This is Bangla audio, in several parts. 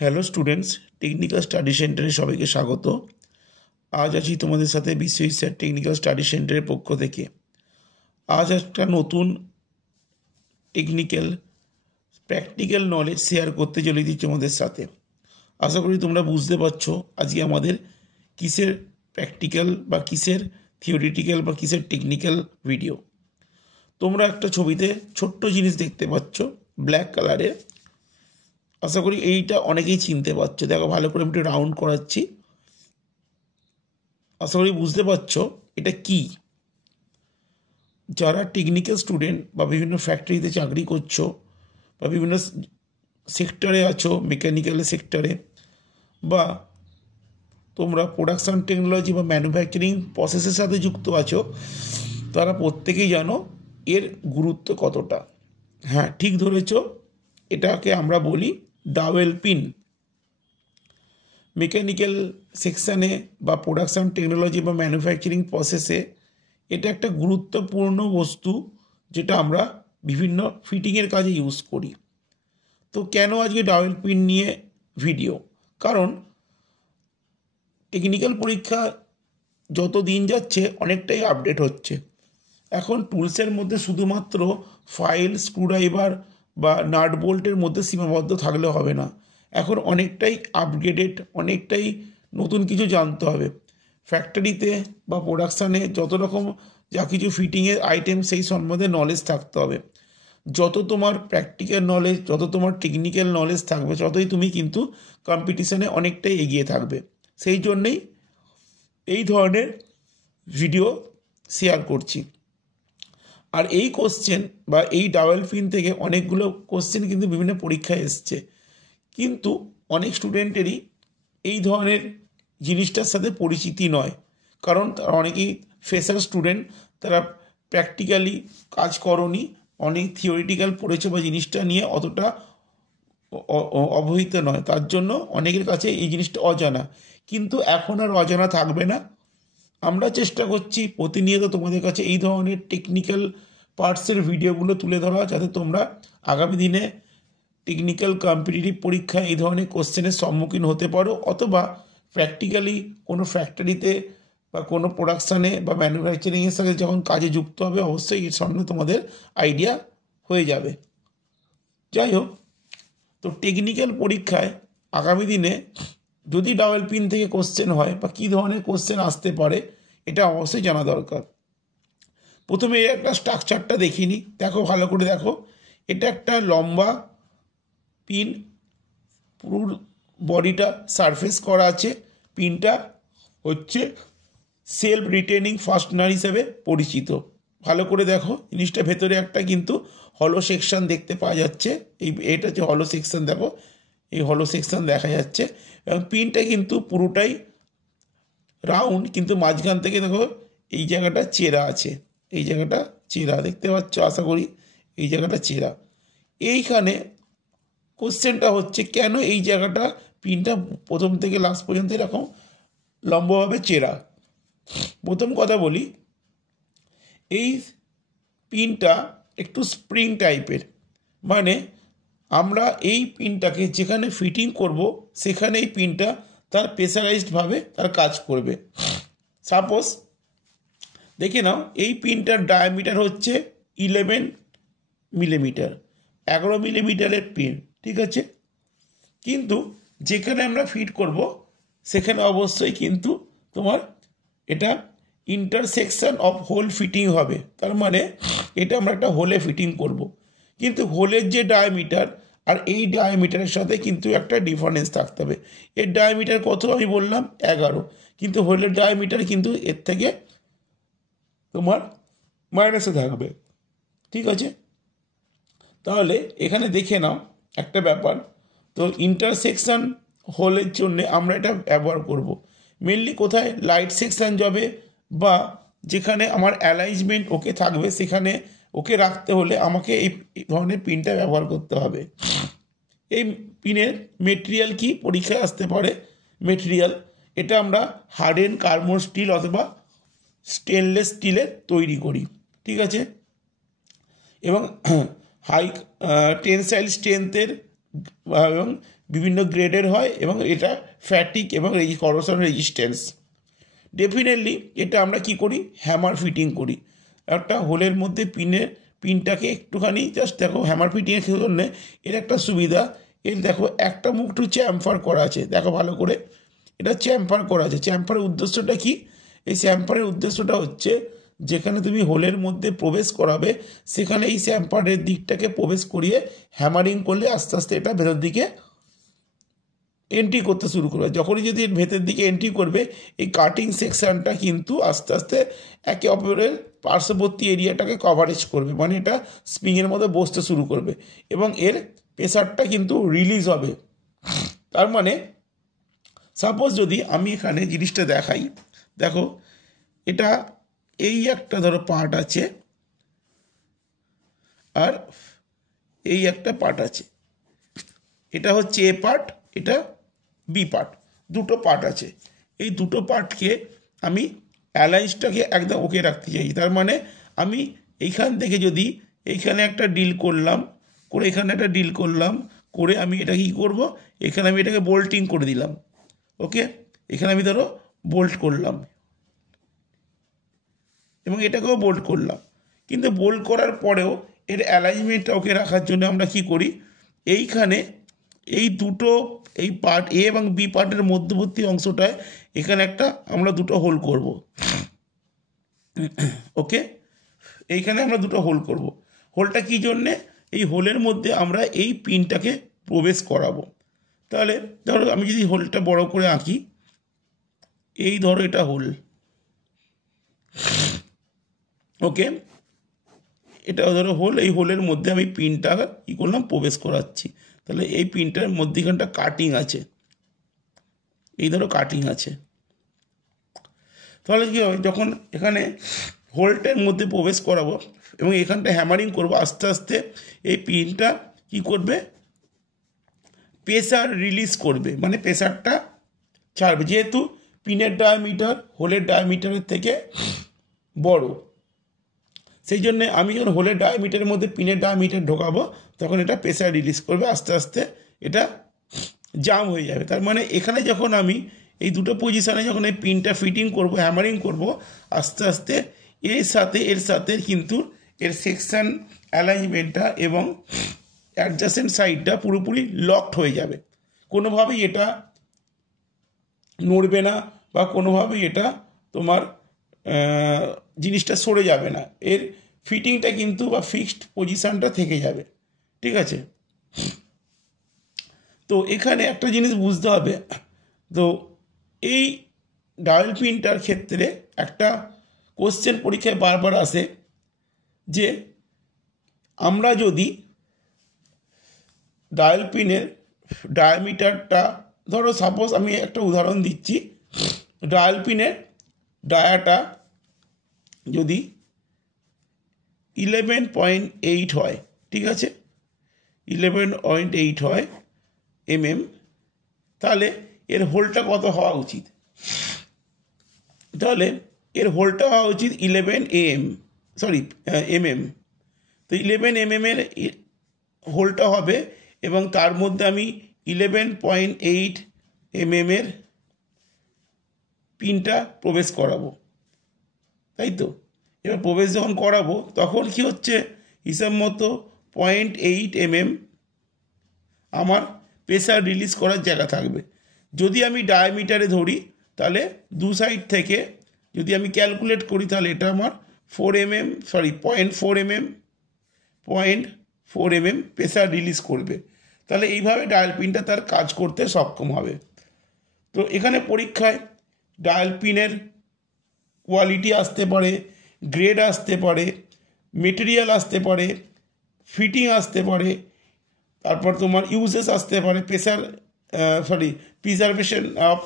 হ্যালো স্টুডেন্টস, টেকনিক্যাল স্টাডি সেন্টারে সবাইকে স্বাগত। আজ আছি তোমাদের সাথে বিশ্ববিদ্যালয় টেকনিক্যাল স্টাডি সেন্টারের পক্ষ থেকে। আজ একটা নতুন টেকনিক্যাল প্র্যাকটিক্যাল নলেজ শেয়ার করতে চলেছি তোমাদের সাথে। আশা করি তোমরা বুঝতে পারছো আজকে আমাদের কিসের প্র্যাকটিক্যাল বা কিসের থিওরিটিক্যাল বা কিসের টেকনিক্যাল ভিডিও। তোমরা একটা ছবিতে ছোট্ট জিনিস দেখতে পাচ্ছ ব্ল্যাক কালারের। আশা করি এইটা অনেকেই চিনতে পারছো। দেখো ভালো করে আমি একটু রাউন্ড করাচ্ছি। আশা করি বুঝতে পারছো এটা কি। যারা টেকনিক্যাল স্টুডেন্ট বা বিভিন্ন ফ্যাক্টরিতে চাকরি করছো বা বিভিন্ন সেক্টরে আছো, মেকানিক্যাল সেক্টরে বা তোমরা প্রোডাকশান টেকনোলজি বা ম্যানুফ্যাকচারিং প্রসেসের সাথে যুক্ত আছো, তারা প্রত্যেকেই জানো এর গুরুত্ব কতটা। হ্যাঁ, ঠিক ধরেছ, এটাকে আমরা বলি ডাবল পিন। মেকানিক্যাল সেকশানে বা প্রোডাকশান টেকনোলজি বা ম্যানুফ্যাকচারিং প্রসেসে এটা একটা গুরুত্বপূর্ণ বস্তু, যেটা আমরা বিভিন্ন ফিটিংয়ের কাজে ইউজ করি। তো কেন আজকে ডাবল পিন নিয়ে ভিডিও? কারণ টেকনিক্যাল পরীক্ষা যত দিন যাচ্ছে অনেকটাই আপডেট হচ্ছে। এখন টুলসের মধ্যে শুধুমাত্র ফাইল, স্ক্রুড্রাইভার বা নাট বোল্টের মধ্যে সীমাবদ্ধ থাকলে হবে না। এখন অনেকটাই আপগ্রেডেড, অনেকটাই নতুন কিছু জানতে হবে। ফ্যাক্টরিতে বা প্রোডাকশানে যত রকম যা কিছু ফিটিংয়ের আইটেম, সেই সম্বন্ধে নলেজ থাকতে হবে। যত তোমার প্র্যাকটিক্যাল নলেজ, যত তোমার টেকনিক্যাল নলেজ থাকবে, ততই তুমি কিন্তু কম্পিটিশানে অনেকটাই এগিয়ে থাকবে। সেই জন্যেই এই ধরনের ভিডিও শেয়ার করছি। আর এই কোশ্চেন বা এই ডাবল পিন থেকে অনেকগুলো কোশ্চেন কিন্তু বিভিন্ন পরীক্ষায় এসছে, কিন্তু অনেক স্টুডেন্টেরই এই ধরনের জিনিসটার সাথে পরিচিতি নয়। কারণ তারা অনেকেই ফ্রেশার স্টুডেন্ট, তারা প্র্যাকটিক্যালি কাজ করনি, অনেক থিওরিটিক্যাল পড়েছে বা জিনিসটা নিয়ে অতটা অবহিত নয়, তার জন্য অনেকের কাছে এই জিনিসটা অজানা। কিন্তু এখন আর অজানা থাকবে না। আমরা চেষ্টা করছি প্রতিনিয়ত তোমাদের কাছে এই ধরনের টেকনিক্যাল পার্টসের ভিডিওগুলো তুলে ধরা, যাতে তোমরা আগামী দিনে টেকনিক্যাল কম্পিটিটিভ পরীক্ষায় এই ধরনের কোশ্চেনের সম্মুখীন হতে পারো, অথবা প্র্যাকটিক্যালি কোনো ফ্যাক্টরিতে বা কোনো প্রোডাকশানে বা ম্যানুফ্যাকচারিংয়ের সাথে যখন কাজে যুক্ত হবে, অবশ্যই এর সামনে তোমাদের আইডিয়া হয়ে যাবে। যাই হোক, তো টেকনিক্যাল পরীক্ষায় আগামী দিনে যদি ডাবল পিন থেকে কোশ্চেন হয় বা কী ধরনের কোশ্চেন আসতে পারে, এটা অবশ্যই জানা দরকার। প্রথমে এর একটা স্ট্রাকচারটা দেখিনি, দেখো ভালো করে দেখো। এটা একটা লম্বা পিন, পুরো বডিটা সারফেস করা আছে। পিনটা হচ্ছে সেলফ রিটেনিং ফাস্টনার হিসেবে পরিচিত। ভালো করে দেখো জিনিসটা, ভেতরে একটা কিন্তু হলো সেকশন দেখতে পাওয়া যাচ্ছে। এটা হচ্ছে হলো সেকশন, দেখো এই হলো সেকশন দেখা যাচ্ছে। এবং পিনটা কিন্তু পুরোটাই রাউন্ড, কিন্তু মাঝখান থেকে দেখো এই জায়গাটা চেরা আছে, এই জায়গাটা চেরা দেখতে পাচ্ছ, আশা করি এই জায়গাটা চেরা। এইখানে কোশ্চেনটা হচ্ছে কেন এই জায়গাটা পিনটা প্রথম থেকে লাস্ট পর্যন্ত এরকম লম্বভাবে চেরা। প্রথম কথা বলি, এই পিনটা একটু স্প্রিং টাইপের, মানে আমরা এই পিনটাকে যেখানে ফিটিং করব সেখানে এই পিনটা তার প্রেসারাইজডভাবে তার কাজ করবে। সাপোজ দেখে নাও, এই পিনটার ডায়ামিটার হচ্ছে 11 মিলিমিটার, 11 মিলিমিটারের পিন, ঠিক আছে। কিন্তু যেখানে আমরা ফিট করব সেখানে অবশ্যই কিন্তু তোমার এটা ইন্টারসেকশন অফ হোল ফিটিং হবে। তার মানে এটা আমরা একটা হোলে ফিটিং করব, কিন্তু হোলের যে ডায়ামিটার আর এই ডায়ামিটারের সাথে কিন্তু একটা ডিফারেন্স থাকতে হবে। এর ডায়ামিটার কত আমি বললাম 11, কিন্তু হোলের ডায়ামিটার কিন্তু এর থেকে তোমার মাইনাসে থাকবে, ঠিক আছে। তাহলে এখানে দেখে নাও একটা ব্যাপার। তো ইন্টারসেকশন হোলের জন্যে আমরা এটা ব্যবহার করব মেনলি কোথায়, লাইট সেকশন যাবে বা যেখানে আমার অ্যালাইনমেন্ট ওকে থাকবে, সেখানে ওকে রাখতে হলে আমাকে এই ধরনের পিনটা ব্যবহার করতে হবে। এই পিনের মেটেরিয়াল কি পরীক্ষায় আসতে পারে? মেটেরিয়াল এটা আমরা হার্ডেন কার্বন স্টিল অথবা স্টেনলেস স্টিলের তৈরি করি, ঠিক আছে। এবং হাই টেনসাইল স্ট্রেংথের এবং বিভিন্ন গ্রেডের হয় এবং এটা ফ্যাটিক এবং করোশন রেজিস্ট্যান্স। ডেফিনেটলি এটা আমরা কি করি, হ্যামার ফিটিং করি। একটা হোলের মধ্যে পিনটাকে একটুখানি জাস্ট দেখো, হ্যামার ফিটিংয়ের জন্য এর একটা সুবিধা, এর দেখো একটা মুখ একটু চ্যাম্পার করা আছে, দেখো ভালো করে, এটা চ্যাম্পার করা আছে। চ্যাম্পারের উদ্দেশ্যটা কি? এই চ্যাম্পারের উদ্দেশ্যটা হচ্ছে যেখানে তুমি হোলের মধ্যে প্রবেশ করাবে সেখানে এই চ্যাম্পারের দিকটাকে প্রবেশ করিয়ে হ্যামারিং করলে আস্তে আস্তে এটা ভেতর দিকে এন্ট্রি করতে শুরু করবে। যখনই যদি এর ভেতর দিকে এন্ট্রি করবে এই কাটিং সেকশানটা কিন্তু আস্তে আস্তে একে অপরের পার্শ্ববর্তী এরিয়াটাকে কভারেজ করবে, মানে এটা স্প্রিংয়ের মধ্যে বসতে শুরু করবে এবং এর প্রেসারটা কিন্তু রিলিজ হবে। তার মানে সাপোজ যদি আমি এখানে জিনিসটা দেখাই, দেখো এটা এই একটা ধরো পার্ট আছে আর এই একটা পার্ট আছে, এটা হচ্ছে এ পার্ট, এটা বি পার্ট, দুটো পার্ট আছে। এই দুটো পার্টকে আমি অ্যালায়েন্সটাকে একদম ওকে রাখতে চাই। তার মানে আমি এইখান থেকে যদি এইখানে একটা ডিল করলাম, করে এখানে একটা ডিল করলাম, করে আমি এটা কী করবো, এখানে আমি এটাকে বোল্টিং করে দিলাম। ওকে, এখানে আমি ধরো বোল্ট করলাম এবং এটাকেও বোল্ট করলাম, কিন্তু বোল্ট করার পরেও এর অ্যালাইনমেন্টটা ওকে রাখার জন্য আমরা কি করি, এইখানে এই দুটো এই পার্ট এ এবং বি পার্টের মধ্যবর্তী অংশটায় এখানে একটা আমরা দুটো হোল করব। ওকে, এইখানে আমরা দুটো হোল করব। হোলটা কী জন্যে? এই হোলের মধ্যে আমরা এই পিনটাকে প্রবেশ করাবো। তাহলে ধরো আমি যদি হোলটা বড় করে আঁকি, এই ধরো এটা হোল, ওকে, এটা ধরো হোল, এই হোলের মধ্যে আমি পিনটা কী করলাম, প্রবেশ করাচ্ছি। তাহলে এই পিনটার মধ্যেখানটা কাটিং আছে, এই ধরো কাটিং আছে। তাহলে কী হবে, যখন এখানে হোলটার মধ্যে প্রবেশ করাবো এবং এখানটা হ্যামারিং করবো, আস্তে আস্তে এই পিনটা কী করবে, প্রেসার রিলিজ করবে, মানে প্রেসারটা ছাড়বে। যেহেতু পিনের ডায়ামিটার হোলের ডায়ামিটারের থেকে বড়, সেই জন্যে আমি যখন হোলের ডায়ামিটারের মধ্যে পিনের ডায়ামিটার ঢোকাবো তখন এটা প্রেসার রিলিজ করবে, আস্তে আস্তে এটা জাম হয়ে যাবে। তার মানে এখানে যখন আমি এই দুটো পজিশানে যখন এই পিনটা ফিটিং করব, হ্যামারিং করব, আস্তে আস্তে এর সাথে কিন্তু এর সেকশান অ্যালাইনমেন্টটা এবং অ্যাডজাসেন্ট সাইডটা পুরোপুরি লকড হয়ে যাবে। কোনোভাবেই এটা নড়বে না বা কোনোভাবেই এটা তোমার জিনিসটা সরে যাবে না, এর ফিটিংটা কিন্তু বা ফিক্সড পজিশানটা থেকে যাবে। ঠিক আছে, তো এখানে একটা জিনিস বুঝতে হবে, তো এই ডায়াল পিনটার ক্ষেত্রে একটা কোশ্চেন পরীক্ষায় বারবার আসে যে আমরা যদি ডায়াল পিনের ডায়ামিটারটা, ধরো সাপোজ আমি একটা উদাহরণ দিচ্ছি, ডায়াল পিনের ডায়াটা যদি 11.8 হয়, ঠিক আছে, 11.8 হয় তাহলে এর হোলটা কত হওয়া উচিত? তাহলে এর হোলটা হওয়া উচিত 11 তো 11 এর হোলটা হবে এবং তার মধ্যে আমি 11.8 এর পিনটা প্রবেশ করাবো, তাই তো। এবার প্রবেশ যখন করাবো তখন কি হচ্ছে, হিসাব মতো 0.8 আমার প্রেসার রিলিজ করার জায়গা থাকবে। যদি আমি ডায়ামিটারে ধরি তাহলে দু সাইড থেকে যদি আমি ক্যালকুলেট করি তাহলে এটা আমার 0.4 প্রেসার রিলিজ করবে। তাহলে এইভাবে ডায়াল পিনটা তার কাজ করতে সক্ষম হবে। তো এখানে পরীক্ষায় ডায়াল পিনের কোয়ালিটি আসতে পারে, গ্রেড আসতে পারে, মেটেরিয়াল আসতে পারে, ফিটিং আসতে পারে, তারপর তোমার ইউজেস আসতে পারে, প্রিজারভেশন অফ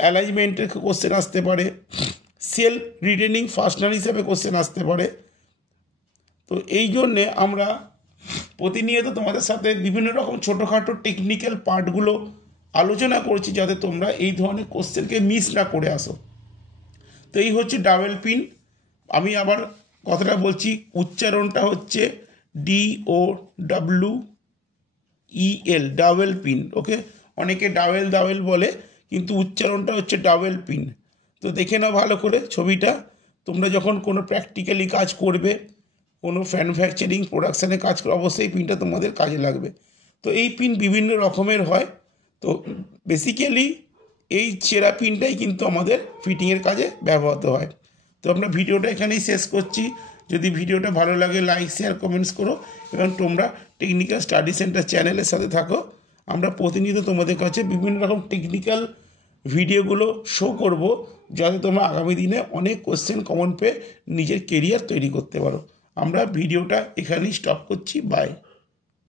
অ্যালাইনমেন্টের কোশ্চেন আসতে পারে, সেলফ রিটেনিং ফাস্টনার হিসেবে কোশ্চেন আসতে পারে। তো এই জন্যে আমরা প্রতিনিয়ত তোমাদের সাথে বিভিন্ন রকম ছোটোখাটো টেকনিক্যাল পার্টগুলো আলোচনা করছি যাতে তোমরা এই ধরনের কোশ্চেনকে মিস না করে আসো। তো এই হচ্ছে ডাবল পিন। আমি আবার কথাটা বলছি, উচ্চারণটা হচ্ছে DOWL, EL, ডাবল পিন। ওকে, অনেকে ডাবল বলে, কিন্তু উচ্চারণটা হচ্ছে ডাবল পিন। তো দেখে নাও ভালো করে ছবিটা। তোমরা যখন কোনো প্র্যাকটিক্যালি কাজ করবে, কোনো ম্যানুফ্যাকচারিং প্রোডাকশানে কাজ করে, অবশ্যই পিনটা তোমাদের কাজে লাগবে। তো এই পিন বিভিন্ন রকমের হয়। তো বেসিক্যালি এই চেরা পিনটাই কিন্তু আমাদের ফিটিংয়ের কাজে ব্যবহৃত হয়। তো আমরা ভিডিওটা এখানেই শেষ করছি। যদি ভিডিওটা ভালো লাগে লাইক শেয়ার কমেন্টস করো, এবং তোমরা টেকনিক্যাল স্টাডি সেন্টার চ্যানেলের সাথে থাকো। আমরা প্রতিনিয়ত তোমাদের কাছে বিভিন্ন রকম টেকনিক্যাল ভিডিওগুলো শো করব, যাতে তোমরা আগামী দিনে অনেক কোশ্চেন কমন পেয়ে নিজের কেরিয়ার তৈরি করতে পারো। আমরা ভিডিওটা এখানেই স্টপ করছি। বাই।